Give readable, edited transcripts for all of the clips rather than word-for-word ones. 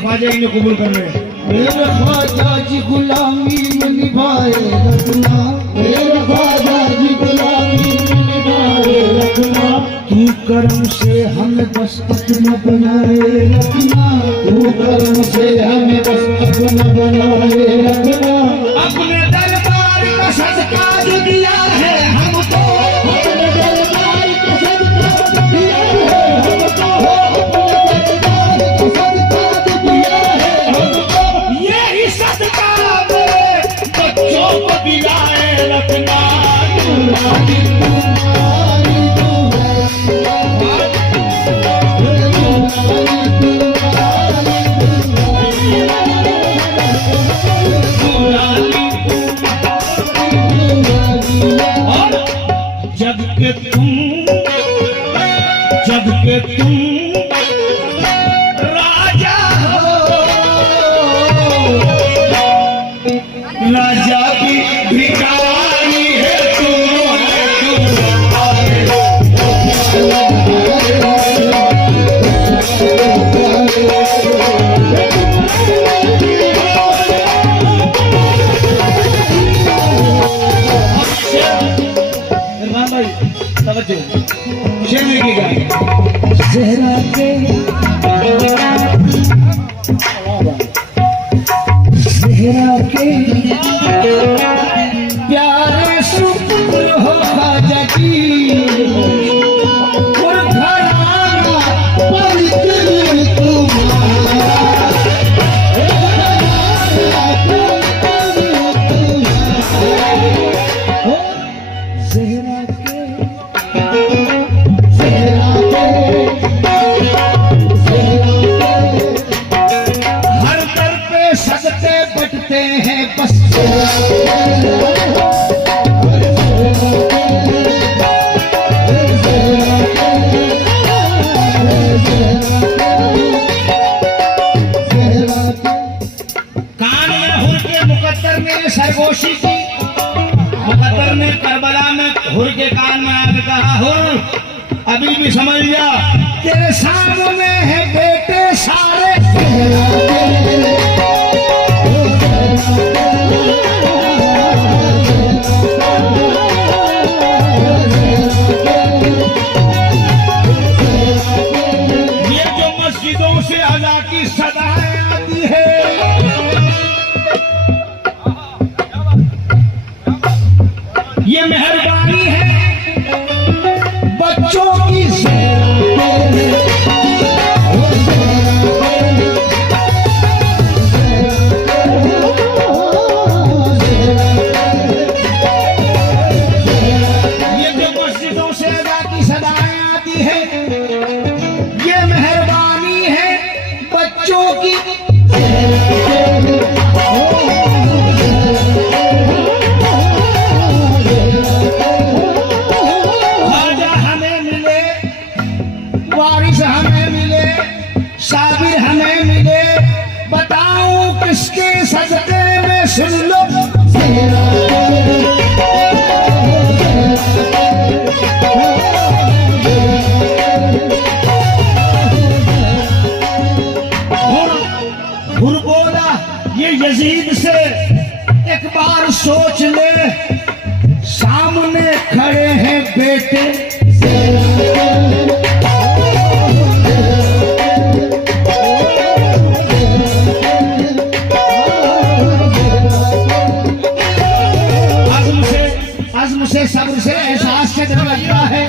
ख्वाजा इन्हें कबूल कर ले। मेरे ख्वाजा जी गुलामी में निभाए रखना, मेरे ख्वाजा जी गुलामी में निभाए रखना। तू करम से हमें बस अपना बनाए रखना, तू करम से हमें बस अपना बनाए रखना। अपने दरबार का सदका जो दिया है हमको, अपने दरबार का सदका जो दिया है हमको, अपने दरबार का सदका जो दिया है हमको। यही सदका मेरे बच्चों को दिलाए रखना। तुम्हारी तुम्हारी जब के तुम राजा हो, राजा की भिखारी है ज़हरा के प्यारे सुपुत्र हो ख्वाजा की, और घराना पवित्र तुम्हारा, ज़हरा के हर दर पे सदके बटते हैं बस। कान में हुर के मुकद्दर ने सरगोशी की, मुकद्दर ने करबला में हुर के कान में आके कहा, हुर अभी भी समझ जा, तेरे सामने है बेटे सारे। ये जो मस्जिदों से अज़ा की सदाएं आती है, ये मेहरबानी है बच्चों की। ये जो मस्जिदों से अज़ा की सदाएं आती है, ये मेहरबानी है बच्चों की। ख्वाजा हमें मिले, वारिस हमें मिले, साबिर हमें मिले, बताऊं किसके सदके में, सुन लो। हुर बोला ये यजीद से एक बार सोच ले, सामने खड़े हैं बेटे, अज़्म से सब्र से एहसास से डर लगता है,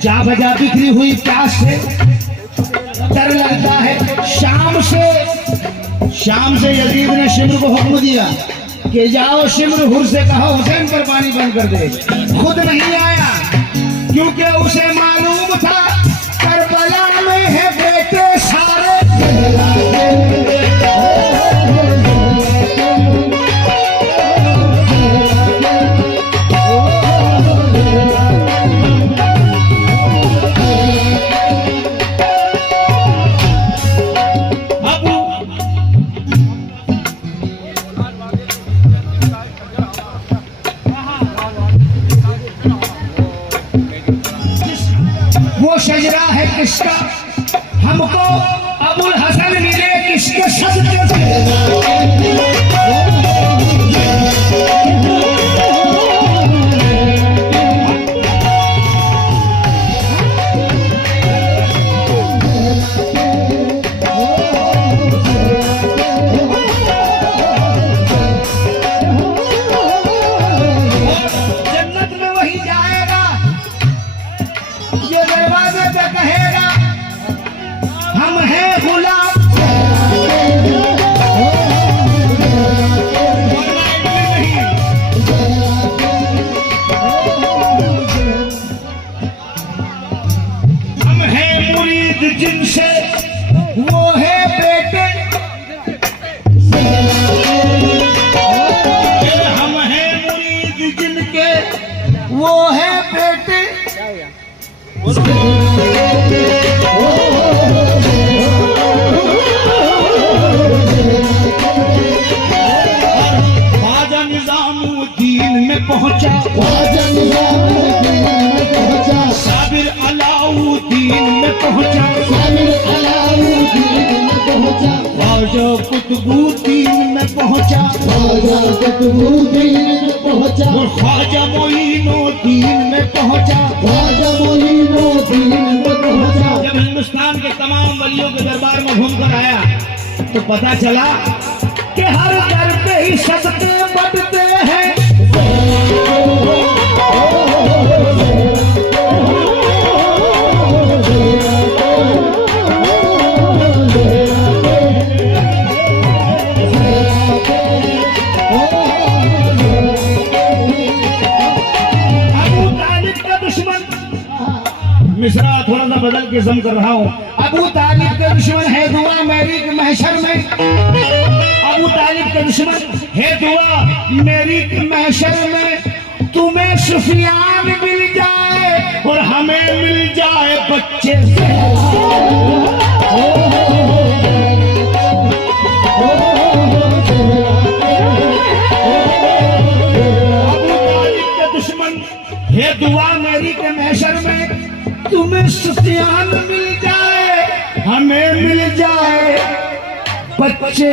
जा बजा बिखरी हुई प्यास से डर लगता है। शाम से यजीद ने शिमर को हुक्म दिया कि जाओ शिमर हुर से कहो हुसैन पर पानी बंद कर दे। खुद नहीं आया क्योंकि उसे मालूम था करबला में है बेटे सारे। वो शजरा है किसका, हमको अबुल हसन मिले किसके सदके से। जन्नत में वही जाएगा, ये दरवाजे पे कहेगा हम हैं गुलाम। हम हैं मुरीद जिनसे वो है बेटे, हम हैं मुरीद जिनके वो है बेटे। ख्वाजा निजामुद्दीन में पहुंचा, ख्वाजा निजामुद्दीन में पहुंचा, साबिर अलाउद्दीन में पहुंचा, साबिर अलाउद्दीन में पहुंचा, ख्वाजा कुतुबुद्दीन में पहुंचा, ख्वाजा कुतुबुद्दीन में पहुंचा, और ख्वाजा मोइनुद्दीन में पहुंचा। ख्वाजा मोइनुद्दीन में पहुंचा। जब हिंदुस्तान के तमाम वलियों के दरबार में घूमकर आया तो पता चला कि हर दर पे ही सदके बढ़ते हैं। अबू तालिब का दुश्मन, मिसरा थोड़ा सा बदल के जम कर रहा हूं। अबू तालिब के दुश्मन है दुआ मेरी के महशर में, अबू तालिब के दुश्मन है दुआ मेरी के महशर में। तुम्हें सुफियान मिल जाए और हमें मिल जाए बच्चे से। अबू तालिब के दुश्मन है दुआ मेरी के महशर में, तुम्हें सुफियान मिल जाए हमें मिल जाए बच्चे।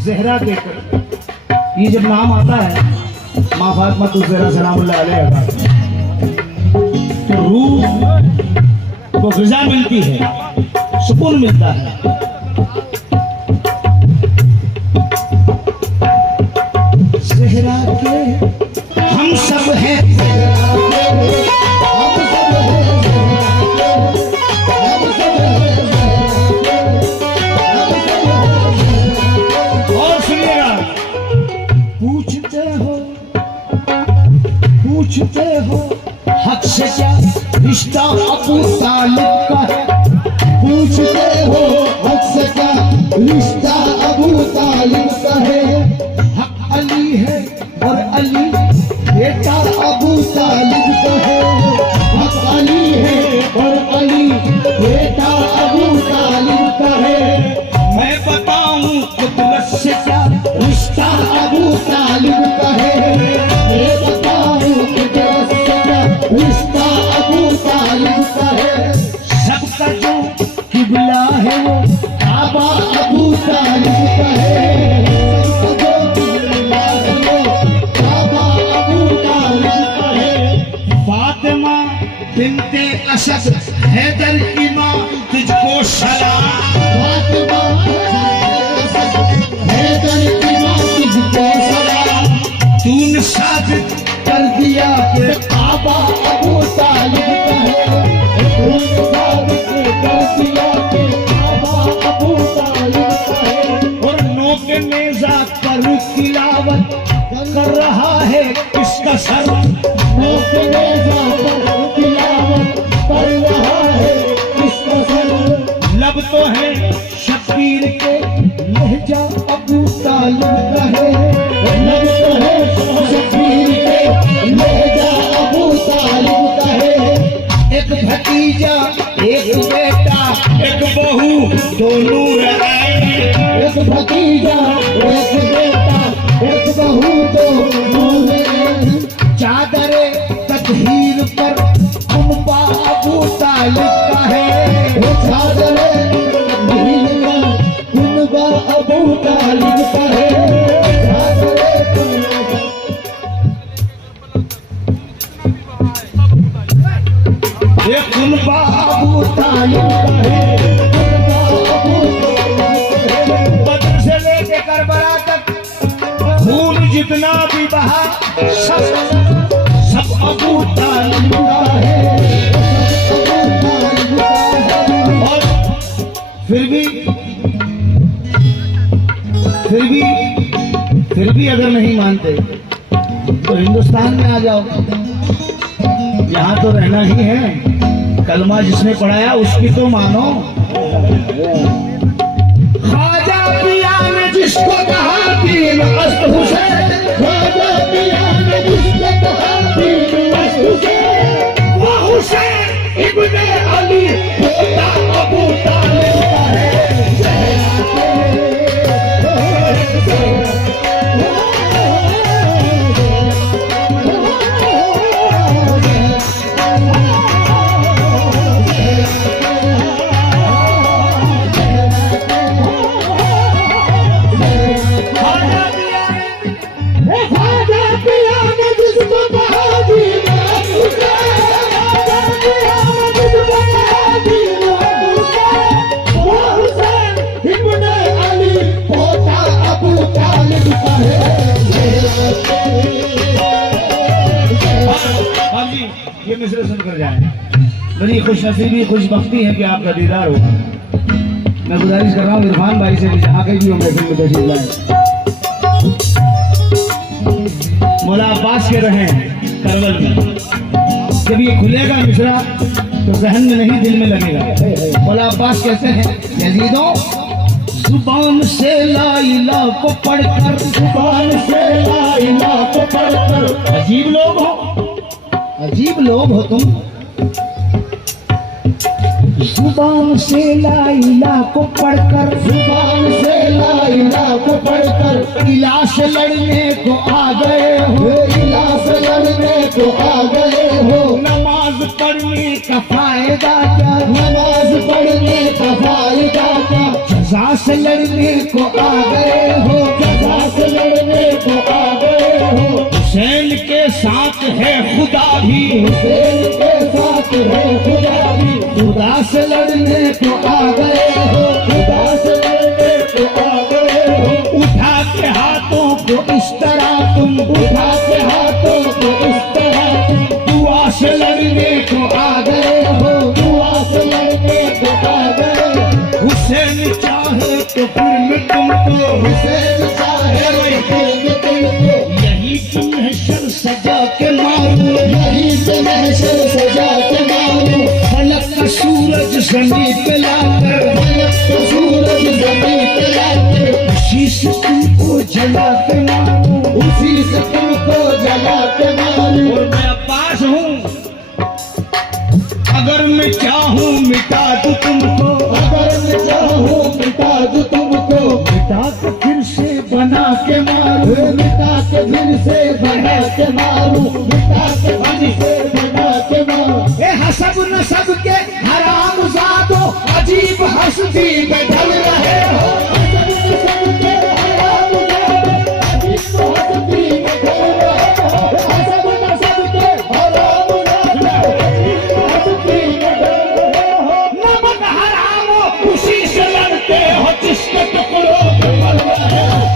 ज़हरा देकर ये जब नाम आता है माँ फातिमा ज़हरा सलामुल्लाह अलैहा, तो रूह को ग़िज़ा मिलती है, सुकून मिलता है। ज़हरा के हम सब हैं, पूछते हो हक से क्या रिश्ता अबू तालिब का है, पूछते हो हक से क्या रिश्ता अबू तालिब का है। हक अली है और अली बेटा अबू तालिब का है, हक अली और अली बेटा अबू तालिब का है। मैं बताऊं कुदरत से क्या रिश्ता अबू तालिब का है। मैं बताऊं कुदरत से क्या रिश्ता अबू तालिब का है। सबका जो किबला है वो काबा अबू तालिब का है। सबका जो किबला है वो काबा अबू तालिब का है। फातिमा बिनते असद हैदर की माँ तुझको सलाम। फातिमा हैदर की माँ तुझको सलाम। तूने साबित कर दिया कि काबा अबू तालिब का है। तूने साबित कर दिया कि काबा अबू तालिब का है। और नोके नेजा पर तिलावत कर रहा है किसका सर। नोके नेज़ा पर तिलावत कर रहा है किसका सर। लब तो है शबीर के लहजा अबू तालिब का है। लब तो है शबीर के लहजा अबू तालिब का है। एक भतीजा एक बेटा एक बहू दोनों रहे। एक भतीजा एक बेटा एक बहू दो बहूएं। चादरे तकहीर पर कुनबा अबू तालिब का है। वो चादरे तकहीर पर कुनबा अबू तालिब का है। चादरे ये कुनबा अबू तालिब का है। बद्र से लेके करबला तक खून जितना भी बहा सब अबू तालिब का है। और फिर भी अगर नहीं मानते तो हिंदुस्तान में आ जाओ। यहाँ तो रहना ही है। कलमा जिसने पढ़ाया उसकी तो मानो। ख्वाजा पिया ने जिसको कहा दीन अस्त हुसैन। ख्वाजा पिया ने जिसको कहा दीन अस्त हुसैन। वो हुसैन इब्ने अली पोता अबू तालिब का है। ख्वाजा पिया ने जिसको कहा दीन अस्त हुसैन। ख्वाजा पिया ने जिसको कहा दीन अस्त हुसैन। वो हुसैन इब्ने अली पोता अबू तालिब का है। आप जी ये मिसरे सुनकर जाए। बड़ी खुशनसीबी खुशबख्ती है कि आपका दीदार हो। मैं गुजारिश कर रहा हूँ इरफान भाई से भी जहाँ कहीं भी हम महफिल में तशरीफ लाएं। मौला अब्बास के रहे करबल में। जब ये खुलेगा मिसरा तो जहन में नहीं दिल में लगेगा। मौला अब्बास कहते हैं यजीदों जुबान से ला इला को पढ़कर जुबान से ला इलाहा को पढ़कर अजीब लोग हो तुम। जुबान से ला इला को पढ़कर जुबान से ला इलाहा को पढ़कर इला से लड़ने को आ गए हो। इला से लड़ने को आ गए हो। नमाज पढ़ने का फायदा क्या। नमाज पढ़ने का फायदा क्या। सजा से लड़ने को आ गए हो। सजा से लड़ने को आ गए हो। हुसैन के साथ है खुदा भी। हुसैन के साथ है खुदा भी। खुदा से लड़ने को आ गए हो। खुदा से लड़ने को आ गए हो। उठा के हाथों को इस तरह तुम उठा के हाथों को इस तरह तुम दुआ से लड़ने को आ गए हो। दुआ से लड़ने को आ गए। हुसैन चाहे तो फिर मैं तुमको हुसैन चाहे तो तुमको यही तुम्हें शर सजा के मारूं। यही से महशर सजा के मारूं। फलक का सूरज जमीन पे लाकर फलक का सूरज जमीन पे लाकर उसी से तुमको जला के मारूं। उसी से तुमको जला के मारूं। और मैं अब्बास हूँ। अगर मैं चाहूँ मिटा दूं तुमको, अगर मैं चाहूँ मिटा दूं तुमको, मिटा के फिर से बना के मारूं, मिटा के फिर से बना के मारूं, मिटा के फिर से बना के मारूं। ए हसब नसब के हराम जादो अजीब हस्ती में ढल रहे हो। नमक हराम हो उसी से लड़ते हो जिसके टुकड़ों पे पल रहे हो।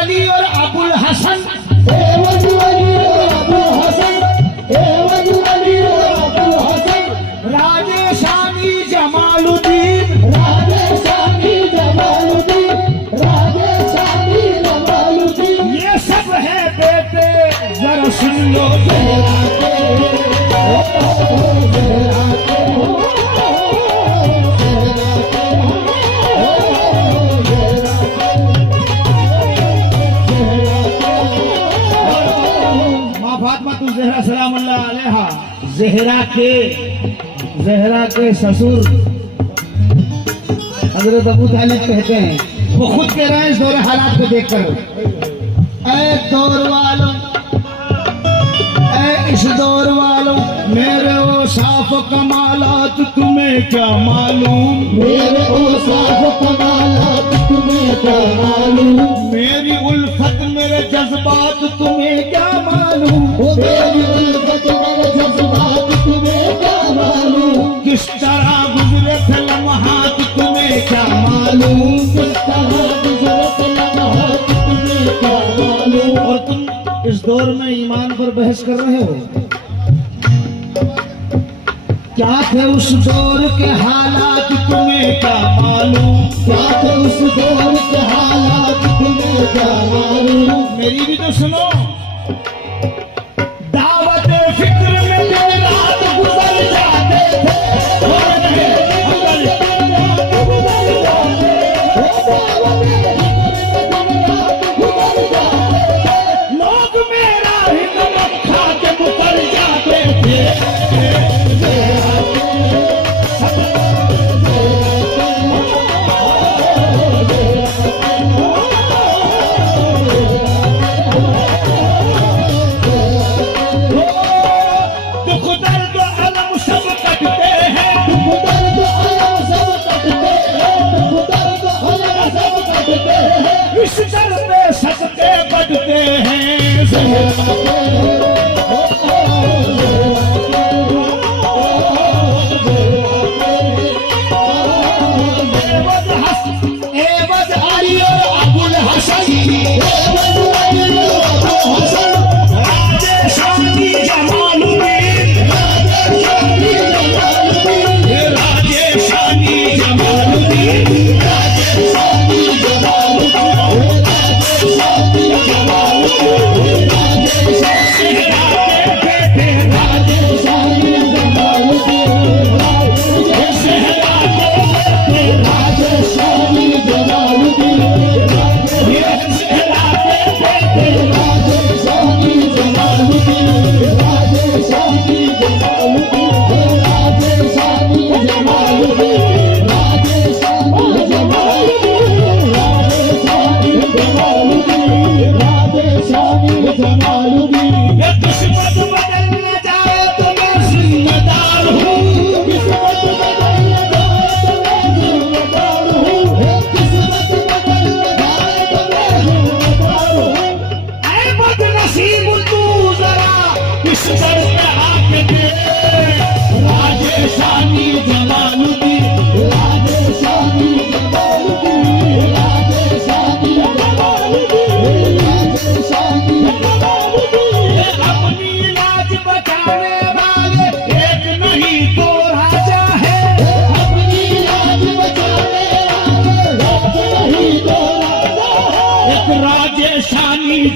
अली और अबुल हसन, राजे शानी जमालुद्दीन, ये सब है बेटे जरा सुन लो। ज़हरा सलाम अल्लाह अलैहा, ज़हरा के ससुर हज़रत अबू तालिब कहते हैं, वो खुद कह रहे हैं इस दौर हालात को देखकर, ऐ दौर वालों, ऐ इस दौर वालों, मेरे वो साफ कमालात तुम्हें क्या मालूम, मेरे ओ साफ कमालात तुम्हें क्या मालूम, मेरी उल्फत मेरे जज्बात तुम्हें क्या मालूम, मेरी उल्फत मेरे जज्बात तुम्हें क्या मालूम, किस तरह गुजरे थे लम्हात तुम्हें क्या मालूम, किस तरह गुजरे थे लम्हात तुम्हें क्या मालूम। और तुम इस दौर में ईमान पर बहस कर रहे हो। क्या थे उस दौर के हालात तुम्हें क्या मालूम, क्या थे उस दौर के हालात तुम्हें क्या मालूम। मेरी भी तो सुनो, दावत फिक्र में दिन रात गुजर जाते थे, लोग मेरा ही नमक खा के मुकर जाते थे।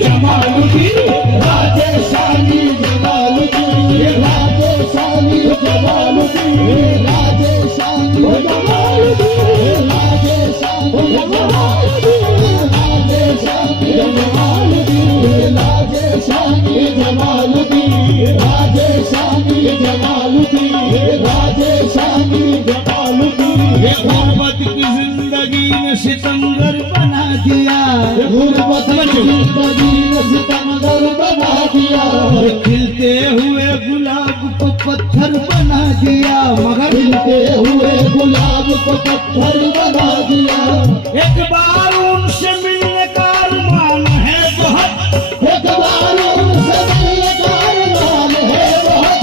जमालुद्दीन, राजेशानी जमालुद्दीन, राजेशानी जमालुद्दीन, राजेशानी जमालुद्दीन, राजेशानी जमालुद्दीन, राजेशानी जमालुद्दीन, राजेशानी जमालुद्दीन, राजेशानी जमालुद्दीन। गुरबत की जिंदगी ने सितमगर बना दिया, गुरबत की जिंदगी ने सितमगर बना दिया, खिलते हुए गुलाब को पत्थर बना दिया, मगर खिलते हुए गुलाब को पत्थर बना दिया। एक बार उनसे मिलने का अरमान है बहुत, एक बार उनसे मिलने का अरमान है बहुत,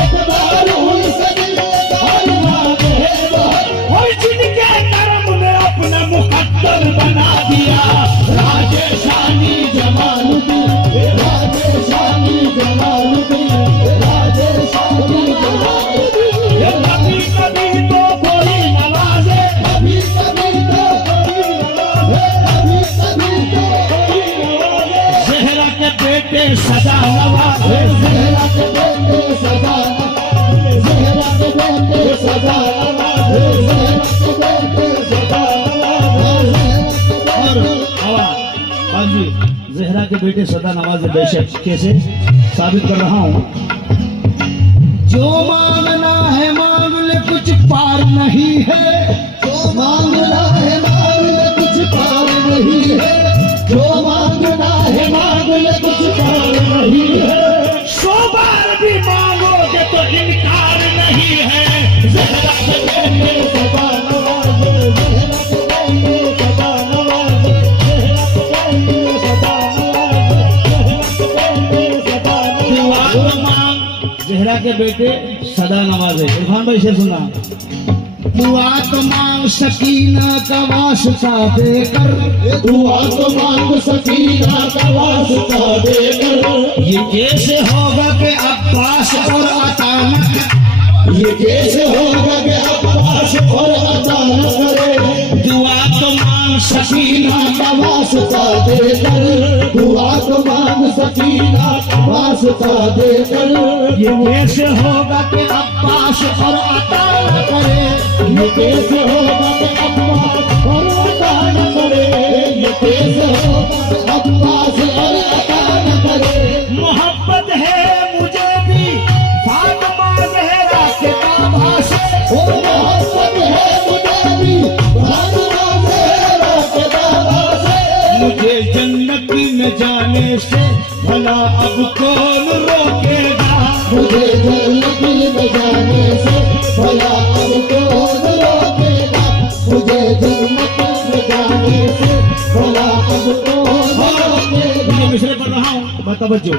एक बार उनसे मिलने का अरमान है बहुत, और जिनके कर्म ने अपना मुकद्दर बना दिया, राजेशानी जमालुद्दीन, राजेशानी जमालुद्दीन, राजेशानी जमालुद्दीन। ये कभी कभी तो कोई नवाजे, कभी कभी तो कोई नवाजे, कभी कभी तो कोई नवाजे, ज़हरा के बेटे सदा नवाजे, ज़हरा के बेटे सदा नवाजे, ज़हरा के बेटे सदा नवाजे, ज़हरा के बेटे सदा नवाजे, और आवाज बाजू ज़हरा के बेटे सदा नवाजे। बेशक कैसे साबित कर रहा हूँ, जो मांगना है मांग ले, कुछ पार नहीं है, जो मांगना है मांग ले, कुछ पार नहीं है, जो मांगना है मांग ले, कुछ पार नहीं है, 100 बार भी मांगोगे तो इनकार नहीं है। ज़हरा के बेटे सदा नवाजे, ज़हरा के बेटे सदा नवाजे, ज़हरा के बेटे सदा नवाजे, ज़हरा के बेटे सदा दुआ नवाजे। तो मांग, ज़हरा के बेटे सदा नवाजे। इरफान भाई से सुना, दुआ तो मांग सकीना का वास्ता देकर, दुआ तो मांग सकीना का वास्ता देकर, ये कैसे होगा कि अब्बास और अचानक, ये कैसे होगा कि अब्बास और अता न करे, दुआ तो मांग सकीना सकीना का वास्ता देकर, दुआ तो मांग सकीना का वास्ता देकर, ये कैसे होगा कि अब्बास और अता न करे, ये कैसे होगा कि अब्बास और अता न करे, ये कैसे होगा कि अब्बास और अता न करे। मोहब्बत है मुझे भी फातिमा ज़हरा के बाबा से, ओ मोहब्बत है मुझे भी फातिमा ज़हरा के बाबा से, मुझे जन्नत में जाने से भला अब कौन रोकेगा, मुझे जन्नत में जाने से भला अब कौन रोकेगा, मुझे जन्नत में जाने से भला अब कौन रोकेगा। मैं मिसरे पढ़ रहा हूँ, बतवज्जो।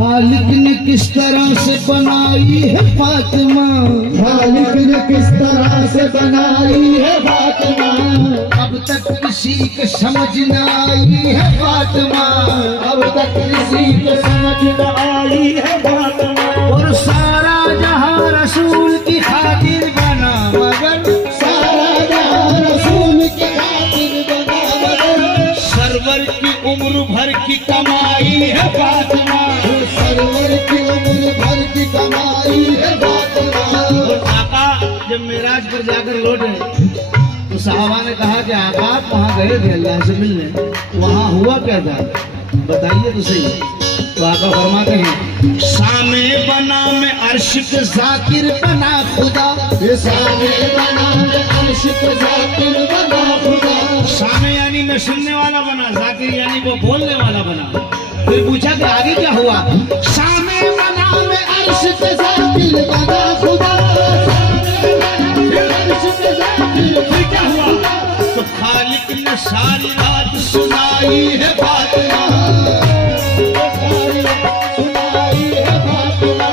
खालिक ने किस तरह से बनाई है फातिमा, खालिक ने किस तरह से बनाई है फातिमा, अब तक किसी के समझ न आई है फातिमा, अब तक किसी को समझ न आई है फातिमा, और सारा जहां रसूल की खातिर बना, मगर सारा जहां रसूल की खातिर बना, मगर सरवर की उम्र भर की कमाई है फातिमा। सरवर की उम्र भर की कमाई है फातिमा। आका जब मेराज पर जाकर लौटे तो साहबा ने कहा कि आका आप वहाँ गए थे अल्लाह से मिलने, वहाँ हुआ क्या था बताइए तो सही। तो आका फरमाते हैं, सामे बना में अर्श पे जाकिर बना खुदा, ये सामे बना में अर्श पे जाकिर बना खुदा, सामे यानी मैं सुनने वाला बना, जाकिर यानी वो बोलने वाला बना। फिर पूछा कि आगे क्या हुआ, सामे बना में अर्श पे जाकिर बना खुदा, सामे बना में अर्श पे जाकिर फिर क्या हुआ, तो खालिक ने सारी रात सुनाई है फातिमा, सुनाई है फातिमा,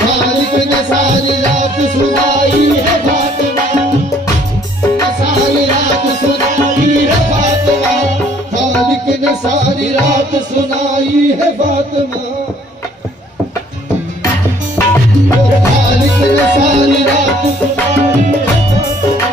खालिक ने सारी रात सुनाई है फातिमा, सारी रात सुनाई है फातिमा, खालिक ने सारी रात सुनाई है फातिमा, खालिक ने सारी रात सुनाई है फातिमा।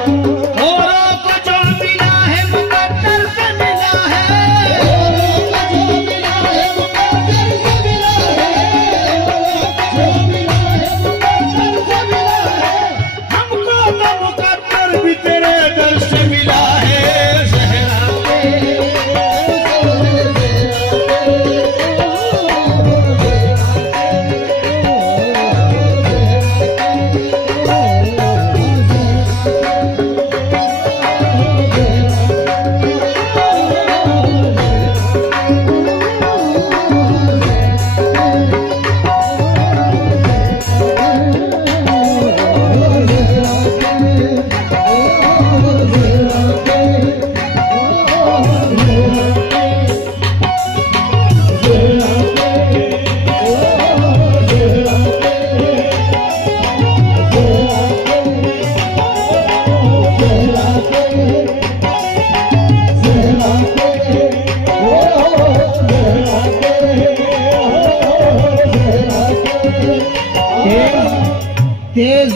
तेज